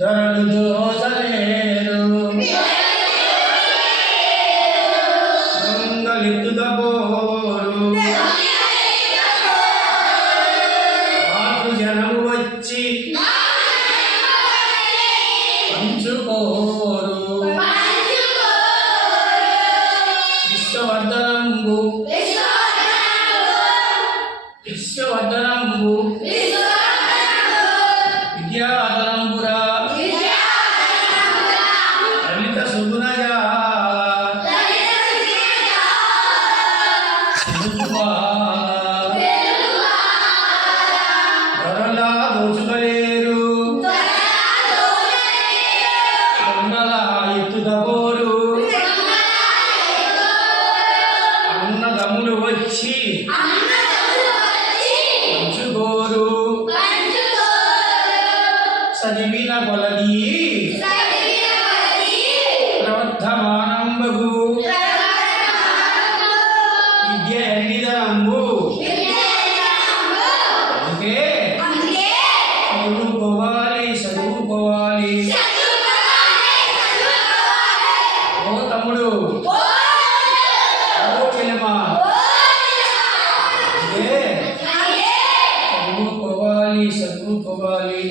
ధరలు దోసలేరు. ధరలా దోచుకలేరు దొంగల ఎత్తుదబోరు అన్నదమ్ములు వచ్చి పంచుకోరు. సదివిన కొలది. విద్య ఎన్నిదనంబు అందుకే చదువుకోవాలి చదువుకోవాలి. ఓ తమ్ముడు. ఓ చెల్లెమా అందుకే చదువుకోవాలి చదువుకోవాలి.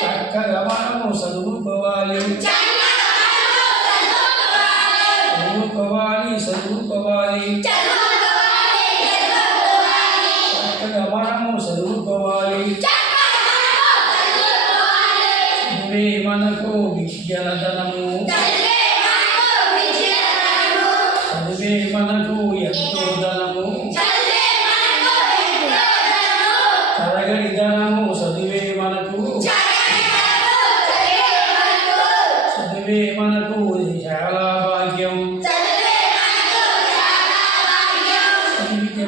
చక్కగా మనము చదువుకోవాలి. చదువుకోవాలి చదువుకోవాలి చక్కగా మనము చదువుకోవాలి చదువే మనకు విద్యలధనము చదువే మనకు ఎంతో ధనము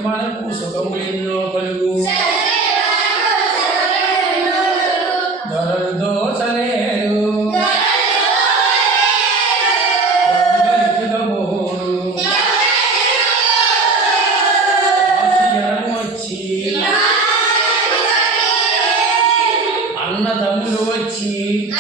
మనకు సుఖము ఎన్నో కలుగు. ధరలు దోచలేరు. వచ్చి. అన్నదమ్ములు వచ్చి.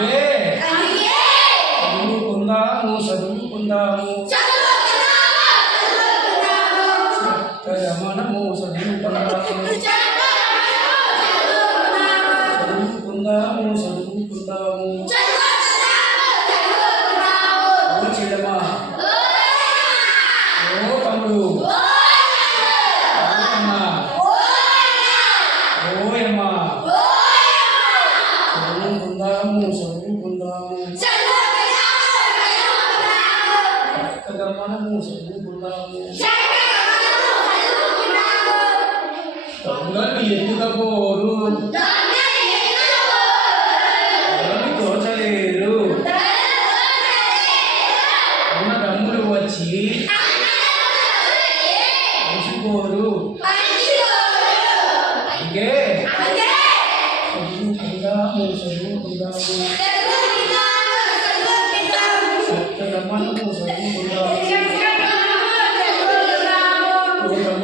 అందుకే చదువుకుందాము చదువుకుందాము. చక్కగా మనము చదువుకుందాము. చదువుకుందాము చదువుకుందాము ఓ చెల్లెమా ఓ తమ్ముడు ఓ అమ్మ ఓయమ్మ చదువుకుందాము చదువుకుందాము చక్కగా మనము చదువుకుందాము దొంగలు ఎత్తుకపోరు Thank you.